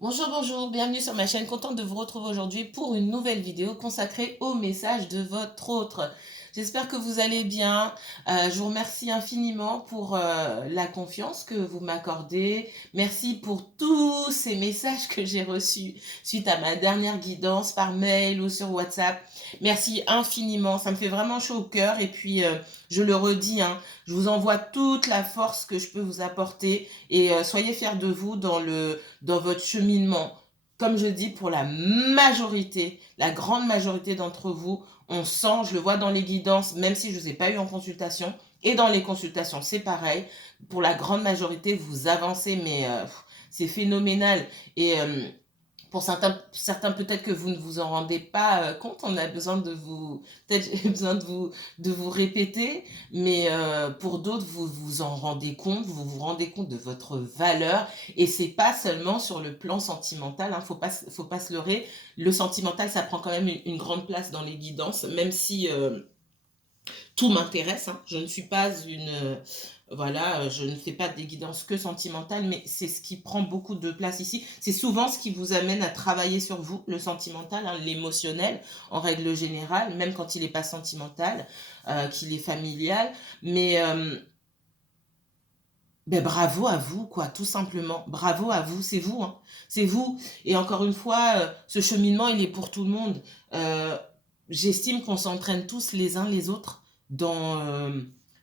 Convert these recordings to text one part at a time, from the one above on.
Bonjour, bonjour, bienvenue sur ma chaîne, contente de vous retrouver aujourd'hui pour une nouvelle vidéo consacrée au message de votre autre. J'espère que vous allez bien. Je vous remercie infiniment pour la confiance que vous m'accordez. Merci pour tous ces messages que j'ai reçus suite à ma dernière guidance par mail ou sur WhatsApp. Merci infiniment, ça me fait vraiment chaud au cœur et puis je le redis, hein, je vous envoie toute la force que je peux vous apporter et soyez fiers de vous dans votre cheminement. Comme je dis, pour la majorité, la grande majorité d'entre vous, on sent, je le vois dans les guidances, même si je ne vous ai pas eu en consultation, et dans les consultations, c'est pareil. Pour la grande majorité, vous avancez, mais c'est phénoménal. Et pour certains peut-être que vous ne vous en rendez pas compte, on a besoin de vous, peut-être j'ai besoin de vous répéter, mais pour d'autres, vous vous en rendez compte, vous vous rendez compte de votre valeur, et c'est pas seulement sur le plan sentimental, hein, faut pas se leurrer, le sentimental, ça prend quand même une grande place dans les guidances, même si tout m'intéresse, hein. Je ne suis pas voilà, je ne fais pas des guidances que sentimentales, mais c'est ce qui prend beaucoup de place ici. C'est souvent ce qui vous amène à travailler sur vous, le sentimental, hein, l'émotionnel, en règle générale, même quand il n'est pas sentimental, qu'il est familial. Mais ben, bravo à vous, quoi, tout simplement. Bravo à vous, c'est vous, hein. C'est vous. Et encore une fois, ce cheminement, il est pour tout le monde. Euh, J'estime qu'on s'entraîne tous les uns les autres dans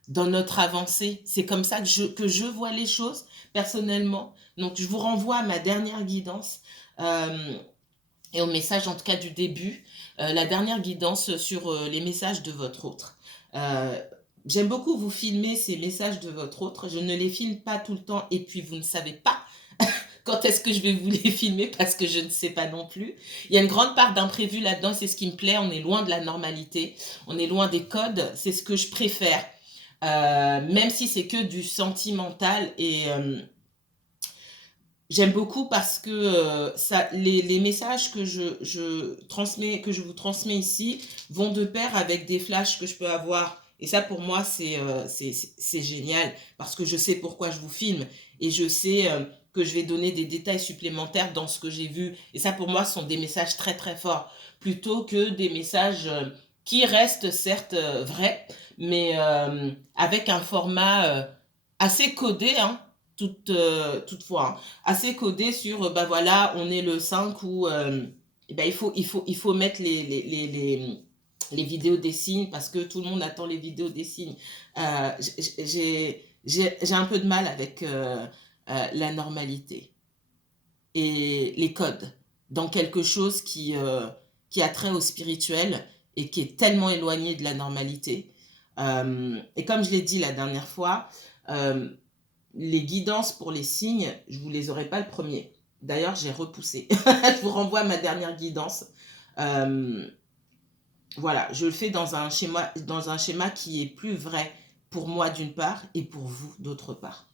notre avancée. C'est comme ça que je vois les choses, personnellement. Donc, je vous renvoie à ma dernière guidance et au message, en tout cas, du début. La dernière guidance sur les messages de votre autre. Euh, J'aime beaucoup vous filmer ces messages de votre autre. Je ne les filme pas tout le temps et puis vous ne savez pas quand est-ce que je vais vous les filmer parce que je ne sais pas non plus. Il y a une grande part d'imprévu là-dedans, c'est ce qui me plaît. On est loin de la normalité, on est loin des codes, c'est ce que je préfère. Même si c'est que du sentimental et j'aime beaucoup parce que les messages que transmets, que je vous transmets ici vont de pair avec des flashs que je peux avoir. Et ça, pour moi, c'est génial parce que je sais pourquoi je vous filme et je sais que je vais donner des détails supplémentaires dans ce que j'ai vu. Et ça, pour moi, ce sont des messages très, très forts plutôt que des messages qui restent certes vrais, mais avec un format assez codé, hein, toutefois, hein, assez codé sur, bah voilà, on est le 5 où bah, il faut mettre les vidéos des signes parce que tout le monde attend les vidéos des signes. J'ai un peu de mal avec la normalité et les codes dans quelque chose qui a trait au spirituel et qui est tellement éloigné de la normalité. Et comme je l'ai dit la dernière fois, euh, les guidances pour les signes, je ne vous les aurais pas le premier. D'ailleurs, j'ai repoussé. Je vous renvoie à ma dernière guidance. Euh, voilà, je le fais dans un schéma qui est plus vrai pour moi d'une part et pour vous d'autre part.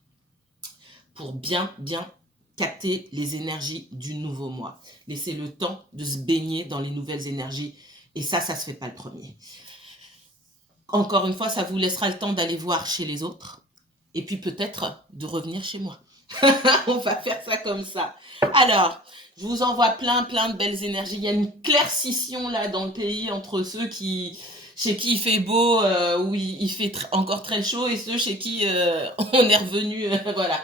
Pour bien, bien capter les énergies du nouveau mois. Laisser le temps de se baigner dans les nouvelles énergies. Et ça se fait pas le premier. Encore une fois, ça vous laissera le temps d'aller voir chez les autres et puis peut-être de revenir chez moi. On va faire ça comme ça. Alors, je vous envoie plein, plein de belles énergies. Il y a une claircition là dans le pays entre ceux chez qui il fait beau, où il fait encore très chaud, et ceux chez qui on est revenu, voilà.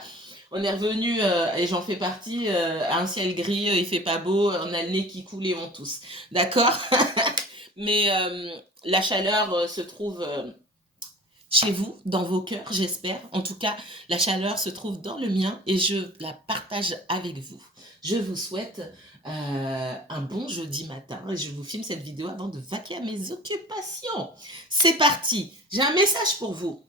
On est revenu, et j'en fais partie, à un ciel gris, il fait pas beau, on a le nez qui coule et on tousse. D'accord. Mais la chaleur se trouve chez vous, dans vos cœurs, j'espère. En tout cas, la chaleur se trouve dans le mien et je la partage avec vous. Je vous souhaite un bon jeudi matin et je vous filme cette vidéo avant de vaquer à mes occupations. C'est parti. J'ai un message pour vous.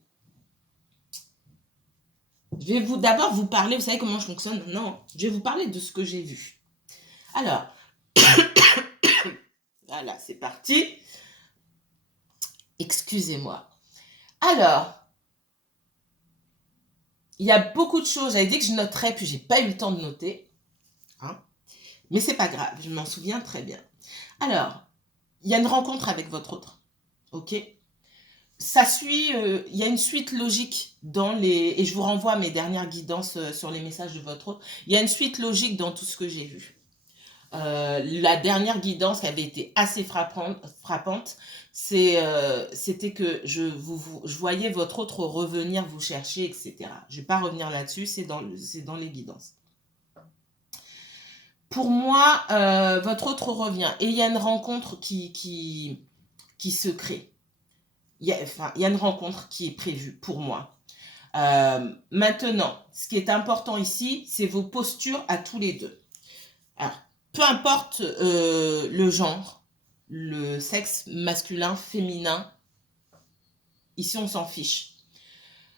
Je vais d'abord vous parler, vous savez comment je fonctionne? Non, je vais vous parler de ce que j'ai vu. Alors, voilà, c'est parti. Excusez-moi. Alors, il y a beaucoup de choses. J'avais dit que je noterais, puis j'ai pas eu le temps de noter. Hein. Mais c'est pas grave, je m'en souviens très bien. Alors, il y a une rencontre avec votre autre. Ok. ça suit, il y a une suite logique dans les... Et je vous renvoie à mes dernières guidances sur les messages de votre hôte. Il y a une suite logique dans tout ce que j'ai vu. La dernière guidance qui avait été assez frappante, c'était que je voyais votre autre revenir vous chercher, etc. Je ne vais pas revenir là-dessus, c'est dans les guidances. Pour moi, votre autre revient et il y a une rencontre qui se crée. Il y a une rencontre qui est prévue pour moi. Maintenant, ce qui est important ici, c'est vos postures à tous les deux. Alors, peu importe le genre, le sexe masculin, féminin, ici on s'en fiche.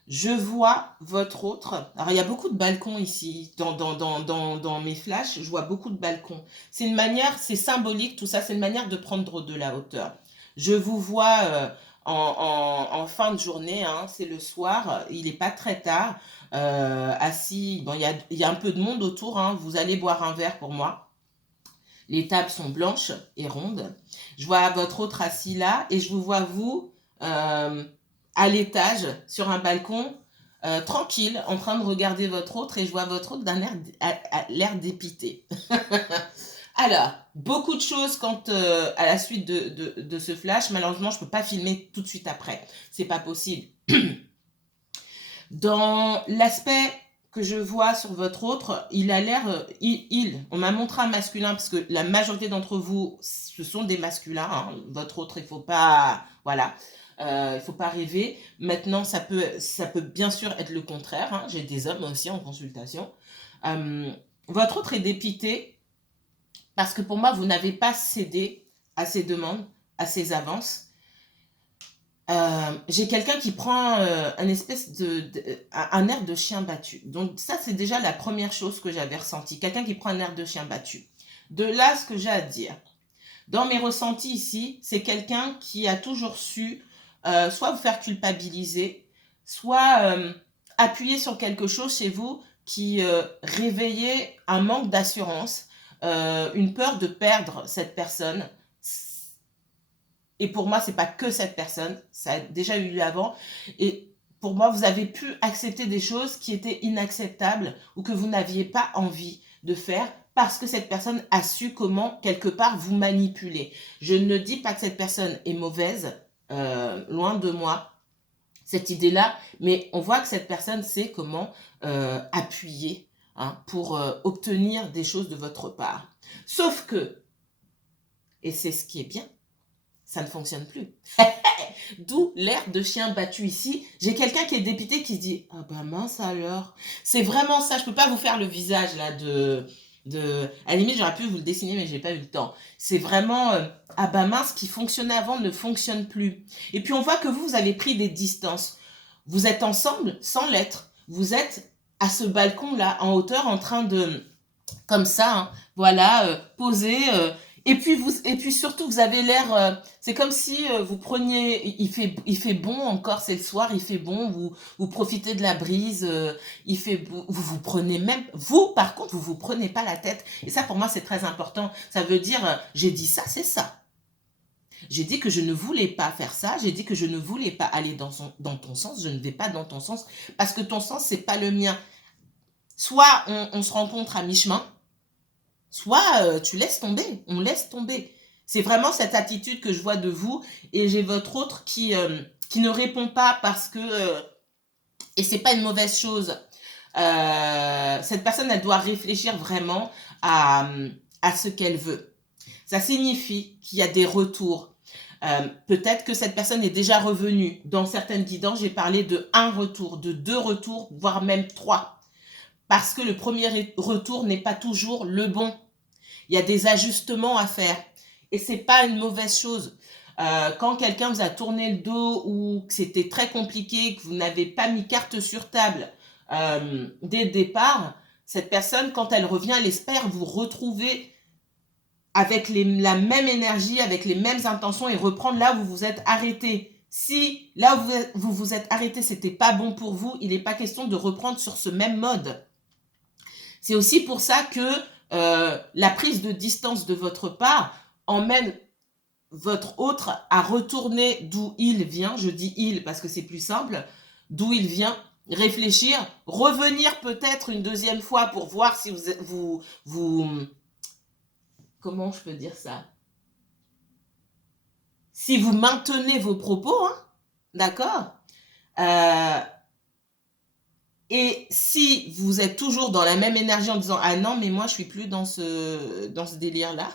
Je vois votre autre. Alors il y a beaucoup de balcons ici, dans mes flashs, je vois beaucoup de balcons. C'est une manière, c'est symbolique, tout ça, c'est une manière de prendre de la hauteur. Je vous vois en fin de journée, hein, c'est le soir, il n'est pas très tard, assis, bon, il y a un peu de monde autour, hein, vous allez boire un verre pour moi. Les tables sont blanches et rondes. Je vois votre autre assis là et je vous vois vous à l'étage sur un balcon tranquille en train de regarder votre autre et je vois votre autre d'un l'air dépité. Alors, beaucoup de choses à la suite de ce flash. Malheureusement, je ne peux pas filmer tout de suite après. C'est pas possible. Dans l'aspect que je vois sur votre autre, il a l'air... on m'a montré un masculin, parce que la majorité d'entre vous, ce sont des masculins. Hein. Votre autre, il ne faut pas... Voilà. Il ne faut pas rêver. Maintenant, ça peut bien sûr être le contraire. Hein. J'ai des hommes aussi en consultation. Votre autre est dépité, parce que pour moi, vous n'avez pas cédé à ses demandes, à ses avances. J'ai quelqu'un qui prend un air de chien battu. Donc ça, c'est déjà la première chose que j'avais ressentie. Quelqu'un qui prend un air de chien battu. De là, ce que j'ai à dire. Dans mes ressentis ici, c'est quelqu'un qui a toujours su soit vous faire culpabiliser, soit appuyer sur quelque chose chez vous qui réveillait un manque d'assurance, une peur de perdre cette personne. Et pour moi, c'est pas que cette personne, ça a déjà eu lieu avant. Et pour moi, vous avez pu accepter des choses qui étaient inacceptables ou que vous n'aviez pas envie de faire parce que cette personne a su comment, quelque part, vous manipuler. Je ne dis pas que cette personne est mauvaise, loin de moi, cette idée-là, mais on voit que cette personne sait comment appuyer pour obtenir des choses de votre part. Sauf que, et c'est ce qui est bien, ça ne fonctionne plus. D'où l'air de chien battu ici. J'ai quelqu'un qui est dépité qui dit « Ah bah mince alors ». C'est vraiment ça. Je ne peux pas vous faire le visage là à la limite, j'aurais pu vous le dessiner, mais je n'ai pas eu le temps. C'est vraiment « Ah bah mince, ce qui fonctionnait avant ne fonctionne plus ». Et puis on voit que vous avez pris des distances. Vous êtes ensemble sans l'être. Vous êtes à ce balcon là, en hauteur, en train de... Comme ça, hein, voilà, posé... Et puis surtout, vous avez l'air... c'est comme si vous preniez... Il fait bon encore, c'est le soir, il fait bon, vous profitez de la brise, il fait beau, vous prenez même... Vous, par contre, vous prenez pas la tête. Et ça, pour moi, c'est très important. Ça veut dire, j'ai dit ça, c'est ça. J'ai dit que je ne voulais pas faire ça. J'ai dit que je ne voulais pas aller dans ton sens. Je ne vais pas dans ton sens parce que ton sens, c'est pas le mien. Soit on se rencontre à mi-chemin, soit tu laisses tomber, on laisse tomber. C'est vraiment cette attitude que je vois de vous et j'ai votre autre qui ne répond pas parce que, et c'est pas une mauvaise chose, cette personne, elle doit réfléchir vraiment à ce qu'elle veut. Ça signifie qu'il y a des retours. Peut-être que cette personne est déjà revenue. Dans certaines guidances, j'ai parlé de 1 retour, de 2 retours, voire même 3. Parce que le premier retour n'est pas toujours le bon. Il y a des ajustements à faire. Et ce n'est pas une mauvaise chose. Quand quelqu'un vous a tourné le dos ou que c'était très compliqué, que vous n'avez pas mis carte sur table dès le départ, cette personne, quand elle revient, elle espère vous retrouver avec la même énergie, avec les mêmes intentions et reprendre là où vous vous êtes arrêté. Si là où vous vous êtes arrêté, ce n'était pas bon pour vous, il n'est pas question de reprendre sur ce même mode. C'est aussi pour ça que la prise de distance de votre part emmène votre autre à retourner d'où il vient, je dis il parce que c'est plus simple, d'où il vient, réfléchir, revenir peut-être une deuxième fois pour voir si comment je peux dire ça? Si vous maintenez vos propos, hein, d'accord? Et si vous êtes toujours dans la même énergie en disant ah non mais moi je suis plus dans ce délire là,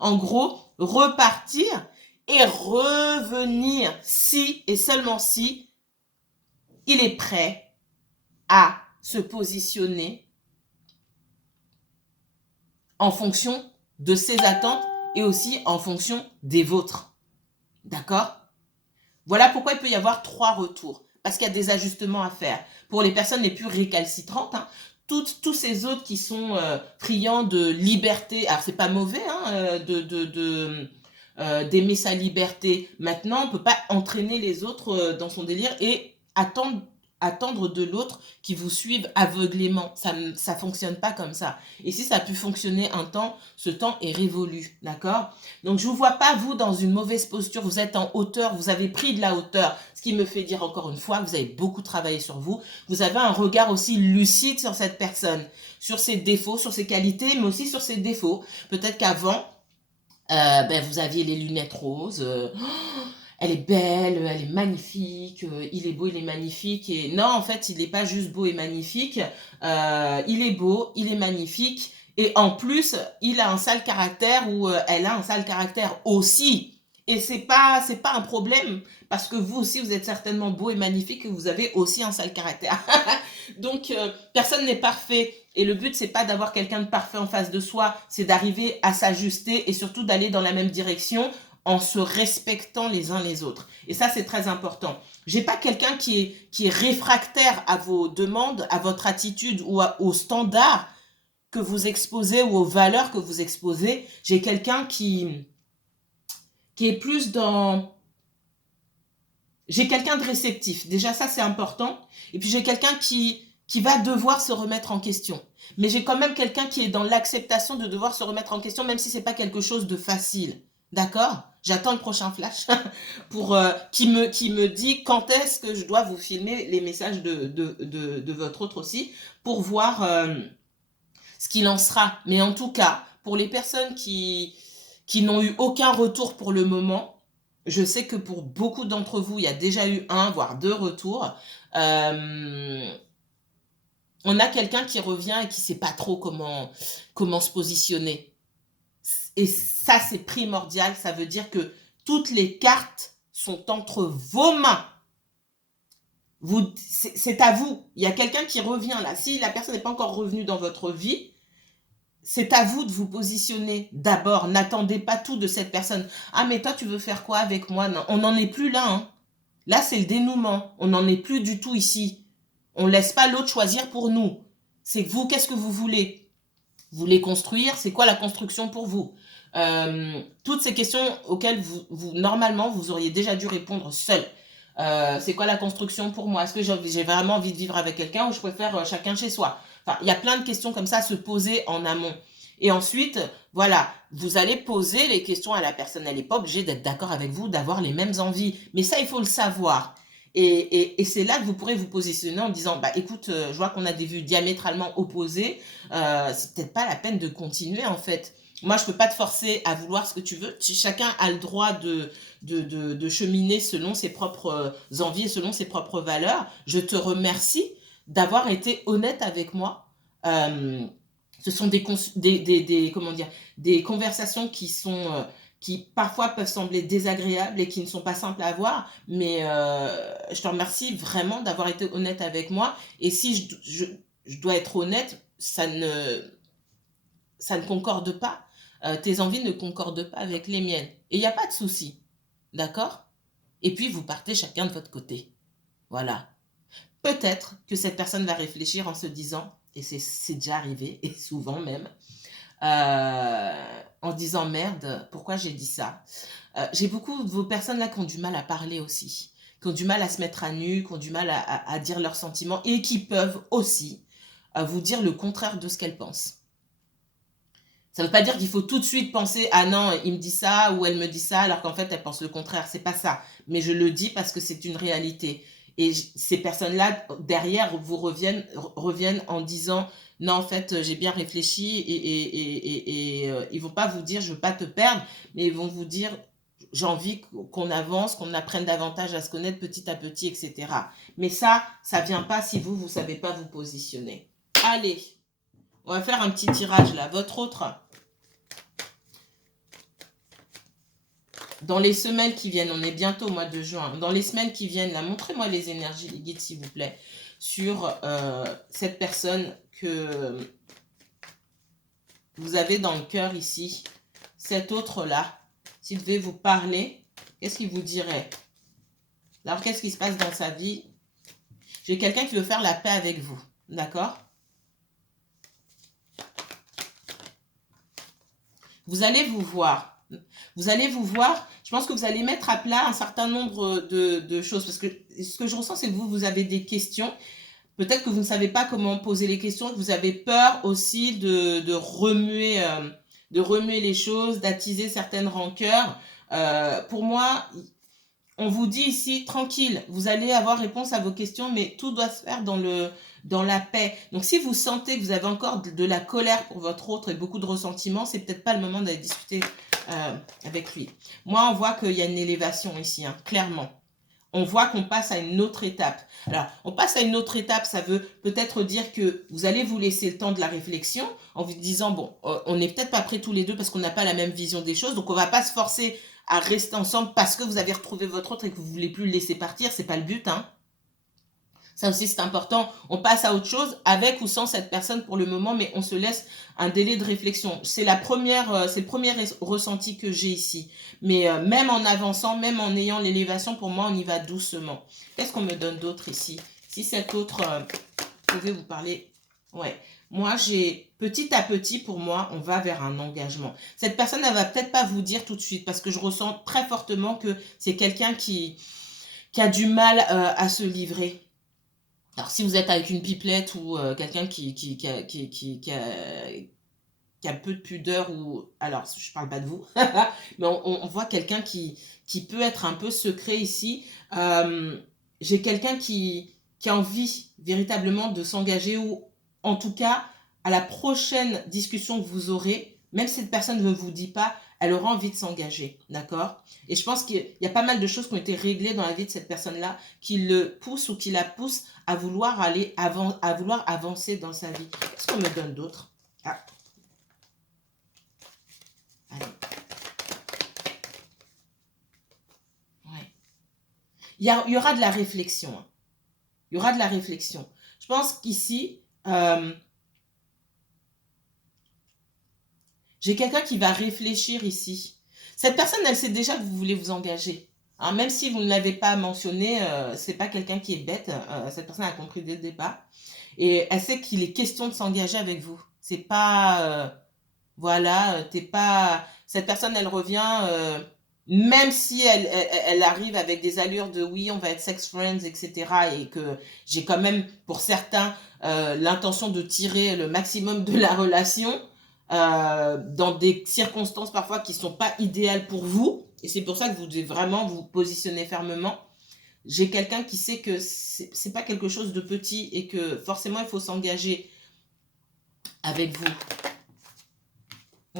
en gros repartir et revenir si et seulement si il est prêt à se positionner en fonction de ses attentes et aussi en fonction des vôtres. D'accord? Voilà pourquoi il peut y avoir 3 retours. Parce qu'il y a des ajustements à faire. Pour les personnes les plus récalcitrantes, hein, tous ces autres qui sont friands de liberté, alors c'est pas mauvais hein, d'aimer sa liberté. Maintenant, on ne peut pas entraîner les autres dans son délire et attendre de l'autre qui vous suive aveuglément. Ça fonctionne pas comme ça. Et si ça a pu fonctionner un temps, ce temps est révolu, d'accord? Donc je vous vois pas vous dans une mauvaise posture, vous êtes en hauteur, vous avez pris de la hauteur, ce qui me fait dire encore une fois, vous avez beaucoup travaillé sur vous, vous avez un regard aussi lucide sur cette personne, sur ses défauts, sur ses qualités, mais aussi sur ses défauts. Peut-être qu'avant, vous aviez les lunettes roses, elle est belle, elle est magnifique, il est beau, il est magnifique. Et non, en fait, il n'est pas juste beau et magnifique, il est beau, il est magnifique. Et en plus, il a un sale caractère ou elle a un sale caractère aussi. Et c'est pas un problème parce que vous aussi, vous êtes certainement beau et magnifique et vous avez aussi un sale caractère. Donc, personne n'est parfait. Et le but, c'est pas d'avoir quelqu'un de parfait en face de soi, c'est d'arriver à s'ajuster et surtout d'aller dans la même direction en se respectant les uns les autres. Et ça, c'est très important. J'ai pas quelqu'un qui est réfractaire à vos demandes, à votre attitude ou aux standards que vous exposez ou aux valeurs que vous exposez. J'ai quelqu'un qui est plus dans... J'ai quelqu'un de réceptif. Déjà, ça, c'est important. Et puis, j'ai quelqu'un qui va devoir se remettre en question. Mais j'ai quand même quelqu'un qui est dans l'acceptation de devoir se remettre en question, même si c'est pas quelque chose de facile. D'accord? J'attends le prochain flash pour qui me dit quand est-ce que je dois vous filmer les messages de votre autre aussi pour voir ce qu'il en sera. Mais en tout cas, pour les personnes qui n'ont eu aucun retour pour le moment, je sais que pour beaucoup d'entre vous, il y a déjà eu 1, voire 2 retours. On a quelqu'un qui revient et qui ne sait pas trop comment se positionner. Et ça, c'est primordial. Ça veut dire que toutes les cartes sont entre vos mains. C'est à vous. Il y a quelqu'un qui revient là. Si la personne n'est pas encore revenue dans votre vie, c'est à vous de vous positionner d'abord. N'attendez pas tout de cette personne. Ah, mais toi, tu veux faire quoi avec moi? Non, on n'en est plus là. Hein. Là, c'est le dénouement. On n'en est plus du tout ici. On ne laisse pas l'autre choisir pour nous. C'est vous, qu'est-ce que vous voulez? Vous voulez construire? C'est quoi la construction pour vous? Toutes ces questions auxquelles normalement, vous auriez déjà dû répondre seul. C'est quoi la construction pour moi? Est-ce que j'ai vraiment envie de vivre avec quelqu'un ou je préfère chacun chez soi? Enfin, il y a plein de questions comme ça à se poser en amont. Et ensuite, voilà, vous allez poser les questions à la personne. Elle n'est pas obligée d'être d'accord avec vous, d'avoir les mêmes envies. Mais ça, il faut le savoir. Et c'est là que vous pourrez vous positionner en disant, bah écoute, je vois qu'on a des vues diamétralement opposées. C'est peut-être pas la peine de continuer en fait. Moi, je peux pas te forcer à vouloir ce que tu veux. Chacun a le droit de cheminer selon ses propres envies et selon ses propres valeurs. Je te remercie d'avoir été honnête avec moi. Ce sont comment dire, des conversations qui parfois peuvent sembler désagréables et qui ne sont pas simples à avoir, mais je te remercie vraiment d'avoir été honnête avec moi. Et si je dois être honnête, ça ne concorde pas. Tes envies ne concordent pas avec les miennes. Et il n'y a pas de souci. D'accord? Et puis, vous partez chacun de votre côté. Voilà. Peut-être que cette personne va réfléchir en se disant, et c'est déjà arrivé, et souvent même, en disant merde, pourquoi j'ai dit ça? J'ai beaucoup de vos personnes là qui ont du mal à parler aussi, qui ont du mal à se mettre à nu, qui ont du mal à dire leurs sentiments et qui peuvent aussi vous dire le contraire de ce qu'elles pensent. Ça ne veut pas dire qu'il faut tout de suite penser « Ah non, il me dit ça ou elle me dit ça » alors qu'en fait, elle pense le contraire. C'est pas ça. Mais je le dis parce que c'est une réalité. Et ces personnes-là, derrière, vous reviennent en disant « Non, en fait, j'ai bien réfléchi » et ils vont pas vous dire « Je veux pas te perdre », mais ils vont vous dire « J'ai envie qu'on avance, qu'on apprenne davantage à se connaître petit à petit, etc. » Mais ça vient pas si vous savez pas vous positionner. Allez, on va faire un petit tirage là. Votre autre, dans les semaines qui viennent, on est bientôt au mois de juin, dans les semaines qui viennent, là, montrez-moi les énergies, les guides, s'il vous plaît, sur cette personne que vous avez dans le cœur ici, cet autre-là, s'il devait vous parler, qu'est-ce qu'il vous dirait? Alors, qu'est-ce qui se passe dans sa vie? J'ai quelqu'un qui veut faire la paix avec vous, d'accord? Vous allez vous voir. Vous allez vous voir, je pense que vous allez mettre à plat un certain nombre de choses. Parce que ce que je ressens, c'est que vous avez des questions. Peut-être que vous ne savez pas comment poser les questions, que vous avez peur aussi de remuer les choses, d'attiser certaines rancœurs. Pour moi, on vous dit ici, tranquille, vous allez avoir réponse à vos questions, mais tout doit se faire dans la paix. Donc, si vous sentez que vous avez encore de la colère pour votre autre et beaucoup de ressentiment, c'est peut-être pas le moment d'aller discuter avec lui. Moi, on voit qu'il y a une élévation ici, hein, clairement. On voit qu'on passe à une autre étape. Alors, on passe à une autre étape, ça veut peut-être dire que vous allez vous laisser le temps de la réflexion en vous disant, bon, on n'est peut-être pas prêts tous les deux parce qu'on n'a pas la même vision des choses, donc on ne va pas se forcer à rester ensemble parce que vous avez retrouvé votre autre et que vous ne voulez plus le laisser partir, c'est pas le but, hein. Ça aussi, c'est important. On passe à autre chose avec ou sans cette personne pour le moment, mais on se laisse un délai de réflexion. C'est le premier ressenti que j'ai ici. Mais même en avançant, même en ayant l'élévation, pour moi, on y va doucement. Qu'est-ce qu'on me donne d'autre ici? Si cet autre pouvait vous parler. Ouais. Moi, j'ai petit à petit, pour moi, on va vers un engagement. Cette personne, elle va peut-être pas vous dire tout de suite parce que je ressens très fortement que c'est quelqu'un qui a du mal à se livrer. Alors, si vous êtes avec une pipelette ou quelqu'un qui a peu de pudeur, ou alors, je parle pas de vous, mais on voit quelqu'un qui peut être un peu secret ici. J'ai quelqu'un qui a envie véritablement de s'engager, ou en tout cas, à la prochaine discussion que vous aurez, même si cette personne ne vous dit pas, elle aura envie de s'engager, d'accord? Et je pense qu'il y a pas mal de choses qui ont été réglées dans la vie de cette personne-là qui le poussent ou qui la poussent à vouloir aller à vouloir avancer dans sa vie. Qu'est-ce qu'on me donne d'autre? Ah. Allez. Ouais. Il y aura de la réflexion. Hein. Il y aura de la réflexion. Je pense qu'ici, j'ai quelqu'un qui va réfléchir ici. Cette personne, elle sait déjà que vous voulez vous engager. Hein, même si vous ne l'avez pas mentionné, c'est pas quelqu'un qui est bête. Cette personne a compris dès le départ. Et elle sait qu'il est question de s'engager avec vous. C'est pas... voilà, t'es pas... Cette personne, elle revient... même si elle arrive avec des allures de oui, on va être sex friends, etc. Et que j'ai quand même, pour certains, l'intention de tirer le maximum de la relation, dans des circonstances parfois qui ne sont pas idéales pour vous. Et c'est pour ça que vous devez vraiment vous positionner fermement. J'ai quelqu'un qui sait que c'est pas quelque chose de petit et que forcément il faut s'engager avec vous.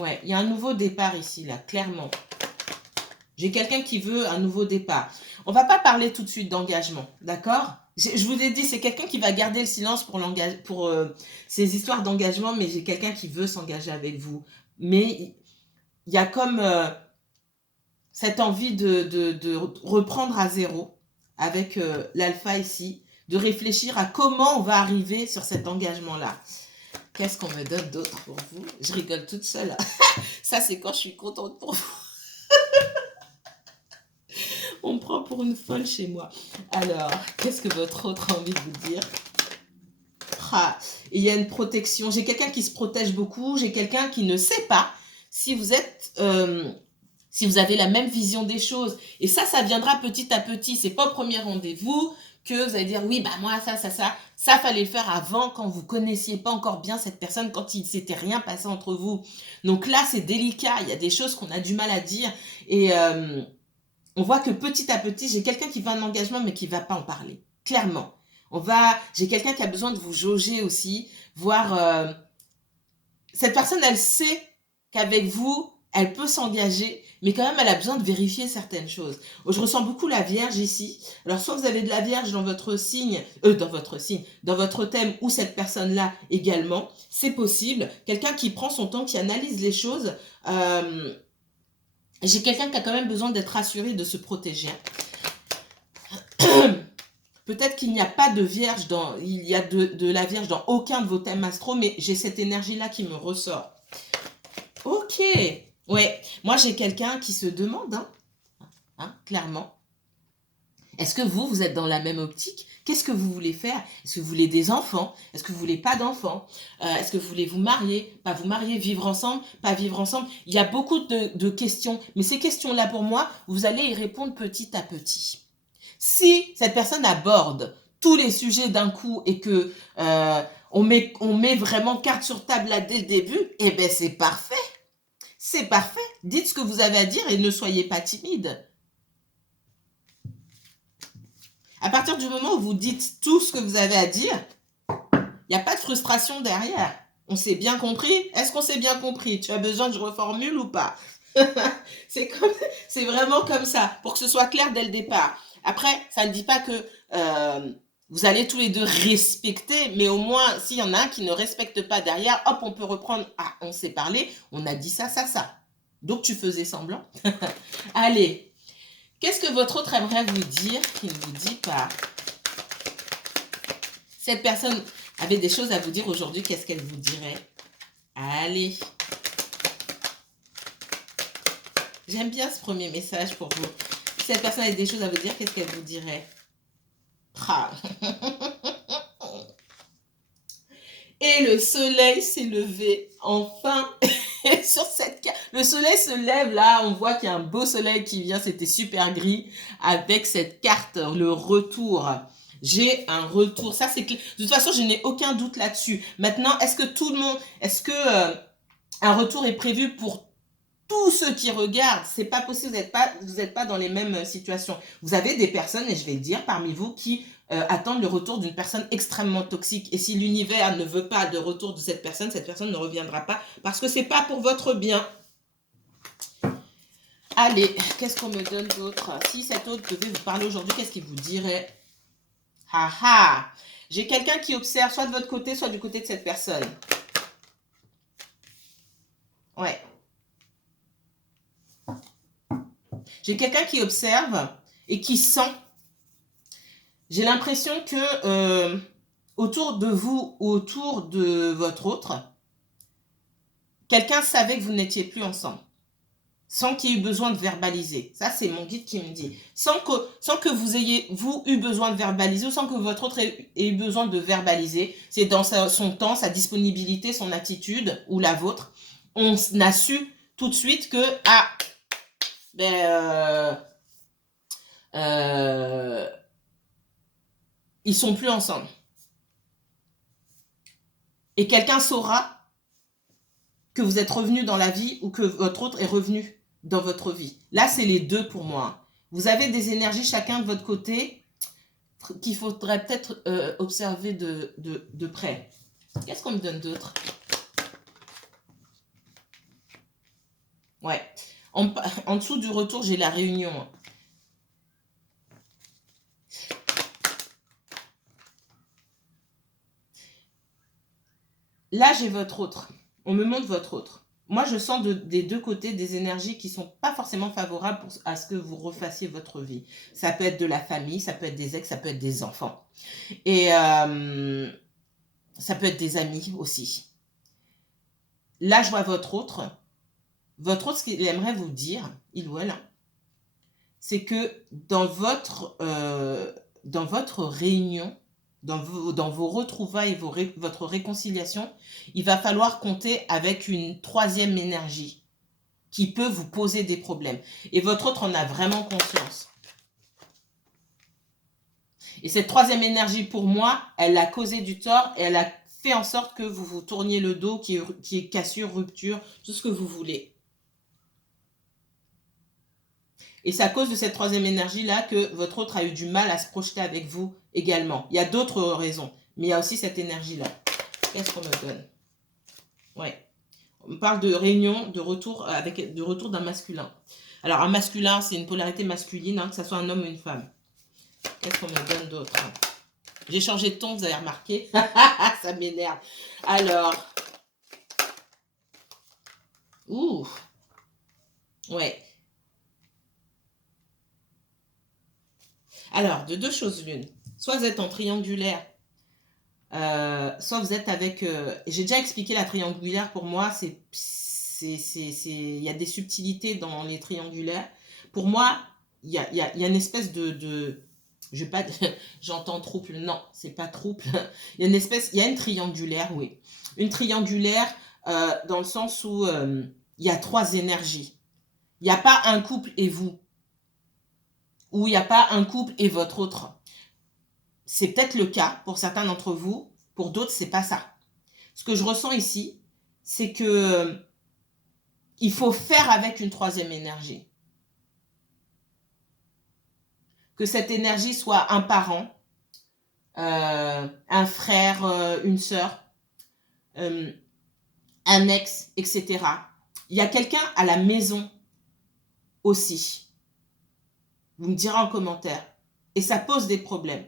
Ouais, il y a un nouveau départ ici, là, clairement. J'ai quelqu'un qui veut un nouveau départ. On va pas parler tout de suite d'engagement, d'accord? Je vous ai dit, c'est quelqu'un qui va garder le silence pour ces histoires d'engagement, mais j'ai quelqu'un qui veut s'engager avec vous. Mais il y a comme cette envie de reprendre à zéro avec l'alpha ici, de réfléchir à comment on va arriver sur cet engagement-là. Qu'est-ce qu'on me donne d'autre pour vous? Je rigole toute seule. Ça, c'est quand je suis contente pour vous. On me prend pour une folle chez moi. Alors, qu'est-ce que votre autre a envie de vous dire? Ah, il y a une protection. J'ai quelqu'un qui se protège beaucoup. J'ai quelqu'un qui ne sait pas si vous êtes... si vous avez la même vision des choses. Et ça viendra petit à petit. C'est pas au premier rendez-vous que vous allez dire, oui, bah moi, ça fallait le faire avant, quand vous connaissiez pas encore bien cette personne, quand il s'était rien passé entre vous. Donc là, c'est délicat, il y a des choses qu'on a du mal à dire, et on voit que petit à petit, j'ai quelqu'un qui veut un engagement, mais qui va pas en parler, clairement. J'ai quelqu'un qui a besoin de vous jauger aussi, voir, cette personne, elle sait qu'avec vous, elle peut s'engager, mais quand même, elle a besoin de vérifier certaines choses. Je ressens beaucoup la Vierge ici. Alors, soit vous avez de la Vierge dans votre signe, dans votre thème, ou cette personne-là également, c'est possible. Quelqu'un qui prend son temps, qui analyse les choses. J'ai quelqu'un qui a quand même besoin d'être rassuré, de se protéger. Peut-être qu'il n'y a pas de Vierge il y a de la Vierge dans aucun de vos thèmes astro, mais j'ai cette énergie-là qui me ressort. Ok, ouais, moi j'ai quelqu'un qui se demande, clairement, est-ce que vous êtes dans la même optique? Qu'est-ce que vous voulez faire? Est-ce que vous voulez des enfants? Est-ce que vous voulez pas d'enfants? Est-ce que vous voulez vous marier? Pas vous marier? Vivre ensemble? Pas vivre ensemble? Il y a beaucoup de questions, mais ces questions-là pour moi, vous allez y répondre petit à petit. Si cette personne aborde tous les sujets d'un coup et que on met vraiment carte sur table là dès le début, eh ben c'est parfait. C'est parfait. Dites ce que vous avez à dire et ne soyez pas timide. À partir du moment où vous dites tout ce que vous avez à dire, il n'y a pas de frustration derrière. On s'est bien compris? Est-ce qu'on s'est bien compris? Tu as besoin que je reformule ou pas? C'est vraiment comme ça, pour que ce soit clair dès le départ. Après, ça ne dit pas que vous allez tous les deux respecter, mais au moins, s'il y en a un qui ne respecte pas derrière, hop, on peut reprendre. Ah, on s'est parlé, on a dit ça. Donc, tu faisais semblant. Allez, qu'est-ce que votre autre aimerait vous dire qu'il ne vous dit pas? Cette personne avait des choses à vous dire aujourd'hui, qu'est-ce qu'elle vous dirait? Allez. J'aime bien ce premier message pour vous. Si cette personne a des choses à vous dire, qu'est-ce qu'elle vous dirait? Et le soleil s'est levé, enfin, sur cette carte. Le soleil se lève, là, on voit qu'il y a un beau soleil qui vient, c'était super gris, avec cette carte, le retour. J'ai un retour, ça c'est clair. De toute façon, je n'ai aucun doute là-dessus. Maintenant, est-ce que un retour est prévu pour tous ceux qui regardent? C'est pas possible, vous n'êtes pas dans les mêmes situations. Vous avez des personnes, et je vais le dire, parmi vous, qui attendent le retour d'une personne extrêmement toxique. Et si l'univers ne veut pas de retour de cette personne ne reviendra pas parce que c'est pas pour votre bien. Allez, qu'est-ce qu'on me donne d'autre? Si cet autre devait vous parler aujourd'hui, qu'est-ce qu'il vous dirait? J'ai quelqu'un qui observe soit de votre côté, soit du côté de cette personne. Ouais. J'ai quelqu'un qui observe et qui sent. J'ai l'impression que autour de vous ou autour de votre autre, quelqu'un savait que vous n'étiez plus ensemble, sans qu'il y ait eu besoin de verbaliser. Ça, c'est mon guide qui me dit. Sans que vous ayez, eu besoin de verbaliser, ou sans que votre autre ait eu besoin de verbaliser. C'est dans son temps, sa disponibilité, son attitude, ou la vôtre. On a su tout de suite que, ils sont plus ensemble. Et quelqu'un saura que vous êtes revenu dans la vie ou que votre autre est revenu dans votre vie. Là, c'est les deux pour moi. Vous avez des énergies chacun de votre côté qu'il faudrait peut-être observer de près. Qu'est-ce qu'on me donne d'autre? Ouais. En dessous du retour, j'ai la réunion. Là, j'ai votre autre. On me montre votre autre. Moi, je sens des deux côtés des énergies qui ne sont pas forcément favorables à ce que vous refassiez votre vie. Ça peut être de la famille, ça peut être des ex, ça peut être des enfants. Et ça peut être des amis aussi. Là, je vois votre autre. Votre autre, ce qu'il aimerait vous dire, il ou elle, c'est que dans votre réunion, dans vos retrouvailles, votre réconciliation, il va falloir compter avec une troisième énergie qui peut vous poser des problèmes. Et votre autre en a vraiment conscience. Et cette troisième énergie, pour moi, elle a causé du tort et elle a fait en sorte que vous vous tourniez le dos, qui est cassure, rupture, tout ce que vous voulez. Et c'est à cause de cette troisième énergie-là que votre autre a eu du mal à se projeter avec vous également. Il y a d'autres raisons, mais il y a aussi cette énergie-là. Qu'est-ce qu'on me donne? Ouais. On parle de réunion, de retour d'un masculin. Alors, un masculin, c'est une polarité masculine, hein, que ce soit un homme ou une femme. Qu'est-ce qu'on me donne d'autre? J'ai changé de ton, vous avez remarqué. Ça m'énerve. Alors. Ouh. Ouais. Alors, de deux choses l'une. Soit vous êtes en triangulaire, soit vous êtes avec... j'ai déjà expliqué la triangulaire, pour moi, il y a des subtilités dans les triangulaires. Pour moi, il y a une espèce de je vais pas... J'entends trouble. Non, c'est pas trouble. Il y a une triangulaire, oui. Une triangulaire dans le sens où il y a trois énergies. Il n'y a pas un couple et vous. Ou il n'y a pas un couple et votre autre. C'est peut-être le cas pour certains d'entre vous. Pour d'autres, c'est pas ça. Ce que je ressens ici, c'est que il faut faire avec une troisième énergie. Que cette énergie soit un parent, un frère, une sœur, un ex, etc. Il y a quelqu'un à la maison aussi. Vous me direz en commentaire. Et ça pose des problèmes.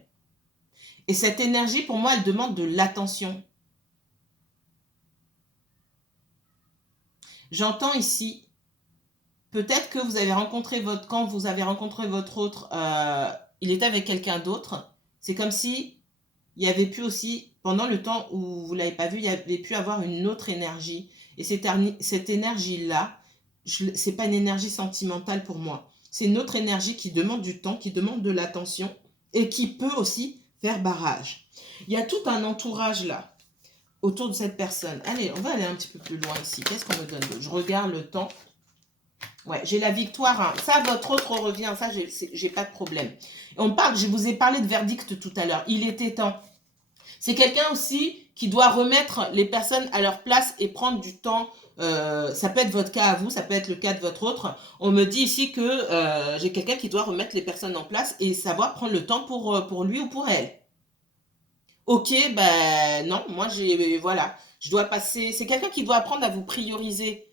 Et cette énergie, pour moi, elle demande de l'attention. J'entends ici, peut-être que vous avez rencontré quand vous avez rencontré votre autre, il était avec quelqu'un d'autre. C'est comme si il y avait pu aussi, pendant le temps où vous ne l'avez pas vu, il y avait pu avoir une autre énergie. Et cette énergie-là, ce n'est pas une énergie sentimentale pour moi. C'est une autre énergie qui demande du temps, qui demande de l'attention et qui peut aussi faire barrage. Il y a tout un entourage là, autour de cette personne. Allez, on va aller un petit peu plus loin ici. Qu'est-ce qu'on me donne? Je regarde le temps. Ouais, j'ai la victoire. Hein. Ça, votre autre revient. Ça, j'ai pas de problème. On parle, je vous ai parlé de verdict tout à l'heure. Il était temps. C'est quelqu'un aussi qui doit remettre les personnes à leur place et prendre du temps. Ça peut être votre cas à vous, ça peut être le cas de votre autre. On me dit ici que j'ai quelqu'un qui doit remettre les personnes en place et savoir prendre le temps pour lui ou pour elle. Ok, ben non, moi voilà, je dois passer. C'est quelqu'un qui doit apprendre à vous prioriser.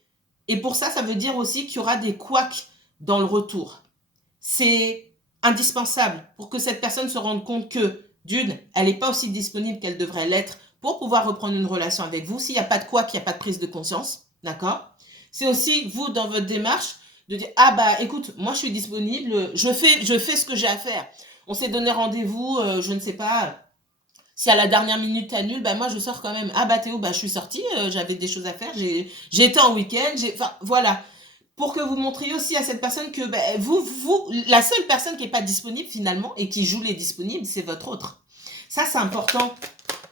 Et pour ça, ça veut dire aussi qu'il y aura des couacs dans le retour. C'est indispensable pour que cette personne se rende compte que, d'une, elle n'est pas aussi disponible qu'elle devrait l'être pour pouvoir reprendre une relation avec vous. S'il n'y a pas de couac, il n'y a pas de prise de conscience. D'accord? C'est aussi, vous, dans votre démarche, de dire, ah bah écoute, moi je suis disponible, je fais ce que j'ai à faire. On s'est donné rendez-vous, je ne sais pas, si à la dernière minute t'annules, bah moi je sors quand même. Ah bah Théo, bah je suis sortie, j'avais des choses à faire, j'ai été en week-end, enfin voilà. Pour que vous montriez aussi à cette personne que bah, la seule personne qui n'est pas disponible finalement et qui joue les disponibles, c'est votre autre. Ça c'est important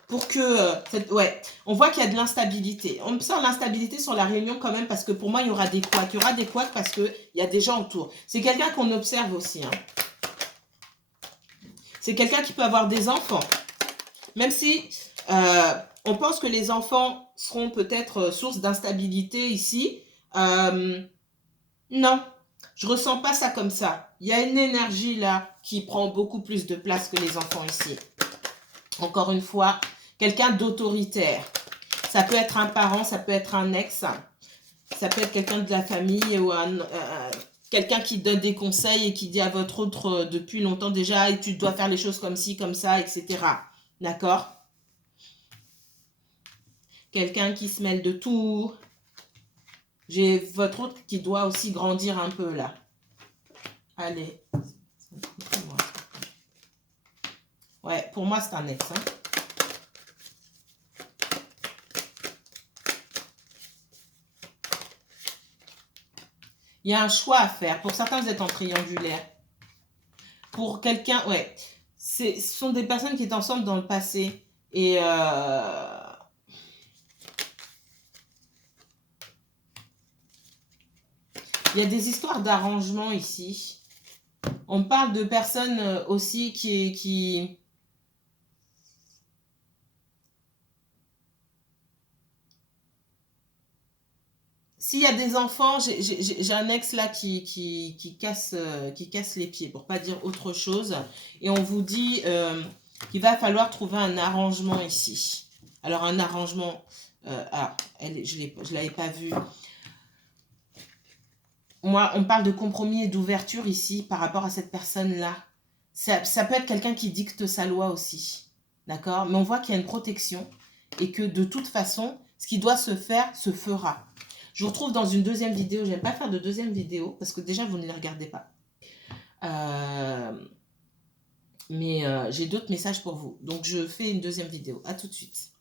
pour que... ouais, on voit qu'il y a de l'instabilité. On me sent l'instabilité sur la réunion quand même parce que pour moi il y aura des couacs. Il y aura des couacs parce qu'il y a des gens autour. C'est quelqu'un qu'on observe aussi. Hein. C'est quelqu'un qui peut avoir des enfants. Même si on pense que les enfants seront peut-être source d'instabilité ici, non, je ressens pas ça comme ça. Il y a une énergie là qui prend beaucoup plus de place que les enfants ici. Encore une fois, quelqu'un d'autoritaire. Ça peut être un parent, ça peut être un ex, ça peut être quelqu'un de la famille ou quelqu'un qui donne des conseils et qui dit à votre autre depuis longtemps déjà, et tu dois faire les choses comme ci, comme ça, etc. D'accord? Quelqu'un qui se mêle de tout. J'ai votre autre qui doit aussi grandir un peu là. Allez. Ouais, pour moi, c'est un ex. Hein. Il y a un choix à faire. Pour certains, vous êtes en triangulaire. Pour quelqu'un, ouais. Ce sont des personnes qui étaient ensemble dans le passé. Et... il y a des histoires d'arrangement ici. On parle de personnes aussi qui... S'il y a des enfants, j'ai un ex là qui casse les pieds, pour pas dire autre chose. Et on vous dit qu'il va falloir trouver un arrangement ici. Alors un arrangement, je ne l'avais pas vu. Moi, on parle de compromis et d'ouverture ici par rapport à cette personne-là. Ça peut être quelqu'un qui dicte sa loi aussi. D'accord? Mais on voit qu'il y a une protection et que de toute façon, ce qui doit se faire, se fera. Je vous retrouve dans une deuxième vidéo. Je n'aime pas faire de deuxième vidéo parce que déjà, vous ne les regardez pas. Mais j'ai d'autres messages pour vous. Donc, je fais une deuxième vidéo. À tout de suite.